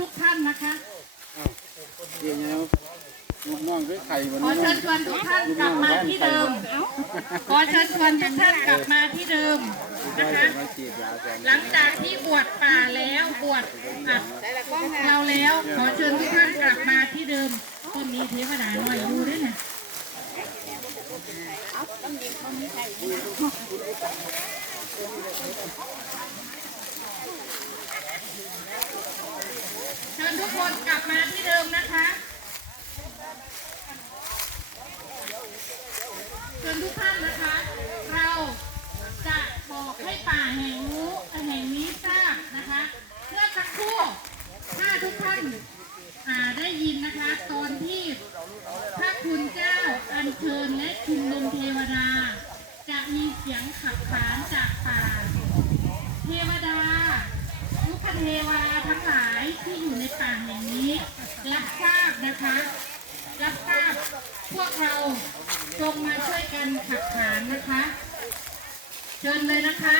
ทุกท่านนะคะเดี๋ยวนี้มองด้วยไข่วันขอนี้เชิญชวนทุกท่านกลับมาที่เดิมขอเชิญชวนทุกท่านกลับมาที่เดิมนะคะ มาจีบยาแสนหลังจากที่บวชป่าแล้วบวชอัดเราแล้วขอเชิญทุกท่านกลับมาที่เดิมต้นนี้เทวดาหน่อยดูด้วยนะ เชิญทุกคนกลับมาที่เดิมนะคะ เชิญทุกท่านนะคะ เราจะบอกให้ป่าแห่งรู้แห่งนี้ทราบนะคะ เพื่อสักครู่ถ้าทุกท่านอ่าได้ยินนะคะ ตอนที่พระคุณเจ้าอัญเชิญและชุมนุมเทวดา จะมีเสียงขับขานจากป่า เทวดาลูกเทวา ทั้งหลายที่อยู่ในป่าแห่งนี้ รับทราบนะคะ รับทราบพวกเราจงมาช่วยกันขับขานนะคะ เชิญเลยนะคะ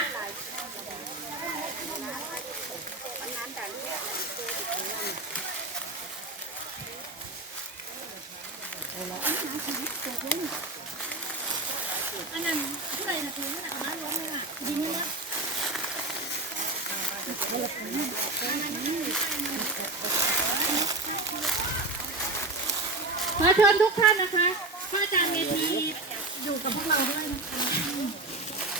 อันนั้นผู้ใดนะคือขนาดนั้นร้องเลยอะดินเนี่ย ขอเชิญทุกท่านนะคะพระอาจารย์เมธีอยู่กับพวกเราด้วยนะคะ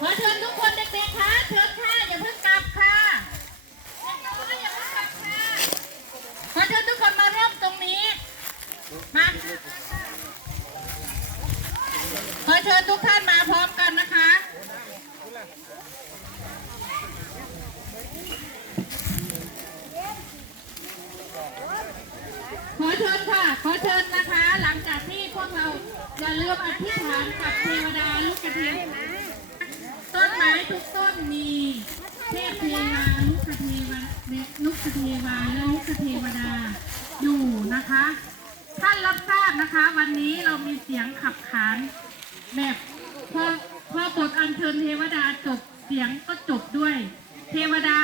ขอเชิญ เชิญทุกท่านมาพร้อมกันนะคะขอเชิญค่ะ ขอเชิญนะคะ หลังจากที่พวกเราอย่าลืมอธิษฐานกับเทวดาลูกกระเทียมต้นไม้ทุกต้นมีเทพเทวาลูกเทวาลูกเทวาและลูกเทวดาอยู่นะคะ ท่านรับทราบนะคะ วันนี้เรามีเสียงขับขาน แบบพอพอบทอัญเชิญเทวดาจบเสียงก็จบด้วย เทวดา